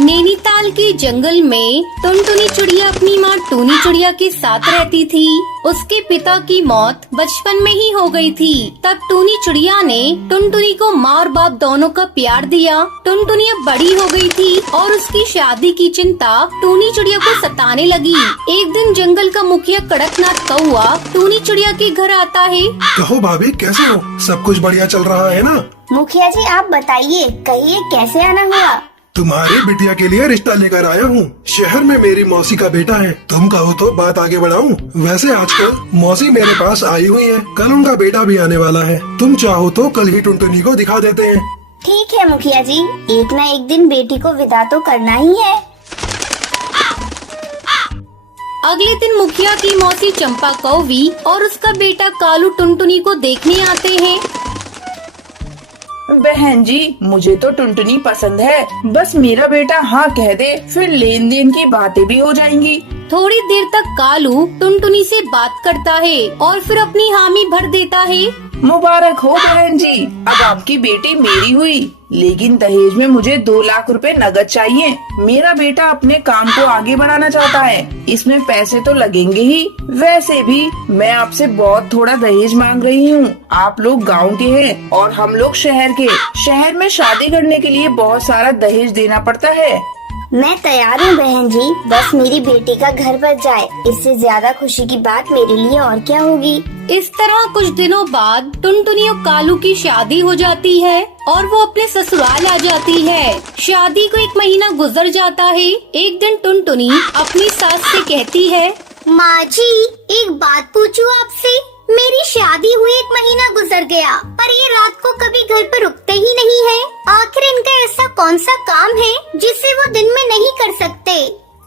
नैनीताल के जंगल में टुनटुनी चिड़िया अपनी माँ टूनी चिड़िया के साथ रहती थी। उसके पिता की मौत बचपन में ही हो गई थी। तब टूनी चिड़िया ने टुनटुनी को माँ और बाप दोनों का प्यार दिया। टुनटुनी अब बड़ी हो गई थी और उसकी शादी की चिंता टूनी चिड़िया को सताने लगी। एक दिन जंगल का मुखिया कड़कनाथ कौआ टूनी चिड़िया के घर आता है। कहो भाभी, कैसे हो? सब कुछ बढ़िया चल रहा है ना? मुखिया जी आप बताइए, कहिए कैसे आना हुआ? तुम्हारी बिटिया के लिए रिश्ता लेकर आया हूँ। शहर में मेरी मौसी का बेटा है। तुम कहो तो बात आगे बढ़ाऊं। वैसे आजकल मौसी मेरे पास आई हुई है। कल उनका बेटा भी आने वाला है। तुम चाहो तो कल ही टुनटुनी को दिखा देते हैं। ठीक है मुखिया जी, एक न एक दिन बेटी को विदा तो करना ही है। अगले दिन मुखिया की मौसी चंपा कौवी और उसका बेटा कालू टुनटुनी को देखने आते हैं। बहन जी, मुझे तो टुनटुनी पसंद है। बस मेरा बेटा हाँ कह दे, फिर लेन देन की बातें भी हो जाएंगी। थोड़ी देर तक कालू टुनटुनी से बात करता है और फिर अपनी हामी भर देता है। मुबारक हो बहन जी, अब आपकी बेटी मेरी हुई। लेकिन दहेज में मुझे 2 लाख रुपए नगद चाहिए। मेरा बेटा अपने काम को आगे बढ़ाना चाहता है, इसमें पैसे तो लगेंगे ही। वैसे भी मैं आपसे बहुत थोड़ा दहेज मांग रही हूँ। आप लोग गांव के हैं और हम लोग शहर के। शहर में शादी करने के लिए बहुत सारा दहेज देना पड़ता है। मैं तैयार हूँ बहन जी, बस मेरी बेटी का घर बच जाए, इससे ज्यादा खुशी की बात मेरे लिए और क्या होगी। इस तरह कुछ दिनों बाद टुनटुनी और कालू की शादी हो जाती है और वो अपने ससुराल आ जाती है। शादी को 1 महीना गुजर जाता है। एक दिन टुनटुनी अपनी सास से कहती है, माँ जी एक बात पूछूं आपसे? मेरी शादी हुई 1 महीना गुजर गया, पर ये रात को कभी घर पर रुकते ही नहीं है। आखिर इनका ऐसा कौन सा काम है जिसे वो दिन में नहीं कर सकते?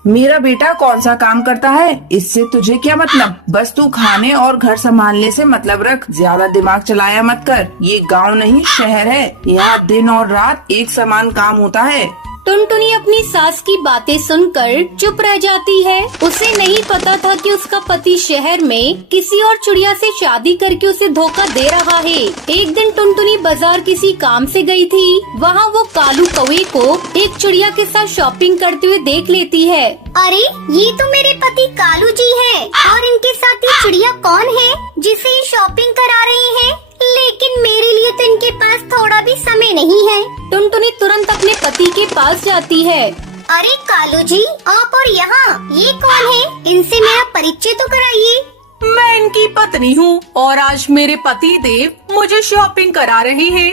मेरा बेटा कौन सा काम करता है, इससे तुझे क्या मतलब? बस तू खाने और घर संभालने से मतलब रख। ज्यादा दिमाग चलाया मत कर। ये गांव नहीं शहर है, यहाँ दिन और रात एक समान काम होता है। टुनटुनी अपनी सास की बातें सुनकर चुप रह जाती है। उसे नहीं पता था कि उसका पति शहर में किसी और चिड़िया से शादी करके उसे धोखा दे रहा है। एक दिन टुनटुनी बाजार किसी काम से गई थी। वहाँ वो कालू कौवे को एक चिड़िया के साथ शॉपिंग करते हुए देख लेती है। अरे ये तो मेरे पति कालू जी है, और इनके साथ ये चिड़िया कौन है जिसे ये शॉपिंग करा रही है? लेकिन मेरे लिए तो इनके पास थोड़ा भी समय नहीं है। टुनटुनी तुरंत अपने पति के पास जाती है। अरे कालू जी, आप और यहाँ ये कौन है? इनसे मेरा परिचय तो कराइए। मैं इनकी पत्नी हूँ और आज मेरे पति देव मुझे शॉपिंग करा रहे हैं।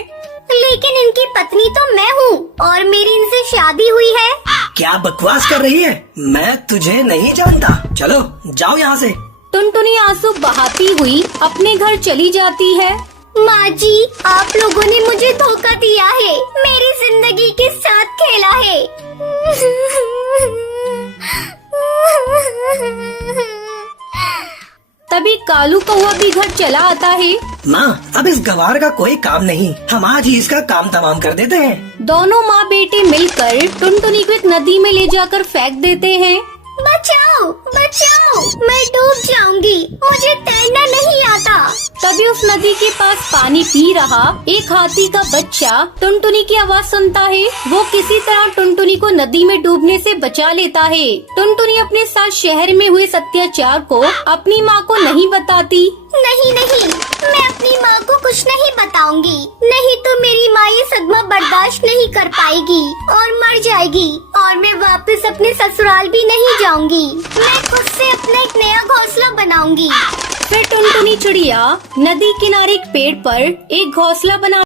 लेकिन इनकी पत्नी तो मैं हूँ और मेरी इनसे शादी हुई है। क्या बकवास कर रही है? मैं तुझे नहीं जानता। चलो जाओ यहाँ से। टुनटुनी आंसू बहाती हुई अपने घर चली जाती है। माँ जी, आप लोगों ने मुझे धोखा दिया है, मेरी जिंदगी के साथ खेला है। तभी कालू कौवा भी घर चला आता है। माँ, अब इस गवार का कोई काम नहीं, हम आज ही इसका काम तमाम कर देते हैं। दोनों माँ बेटे मिलकर टुनटुनी को एक नदी में ले जाकर फेंक देते हैं। बचाओ बचाओ, मैं डूब जाऊंगी, मुझे तैरना नहीं आता। तभी उस नदी के पास पानी पी रहा एक हाथी का बच्चा टुनटुनी की आवाज सुनता है। वो किसी तरह टुनटुनी को नदी में डूबने से बचा लेता है। टुनटुनी अपने साथ शहर में हुए अत्याचार को अपनी माँ को नहीं बताती। नहीं नहीं, मैं अपनी माँ को कुछ नहीं बताऊंगी, नहीं तो मेरी माँ ये सदमा बर्दाश्त नहीं कर पाएगी और मर जाएगी, और मैं वापस अपने ससुराल भी नहीं जाऊंगी। मैं खुद से अपना एक नया घोंसला बनाऊंगी। फिर टुनटुनी चिड़िया नदी किनारे एक पेड़ पर एक घोंसला बना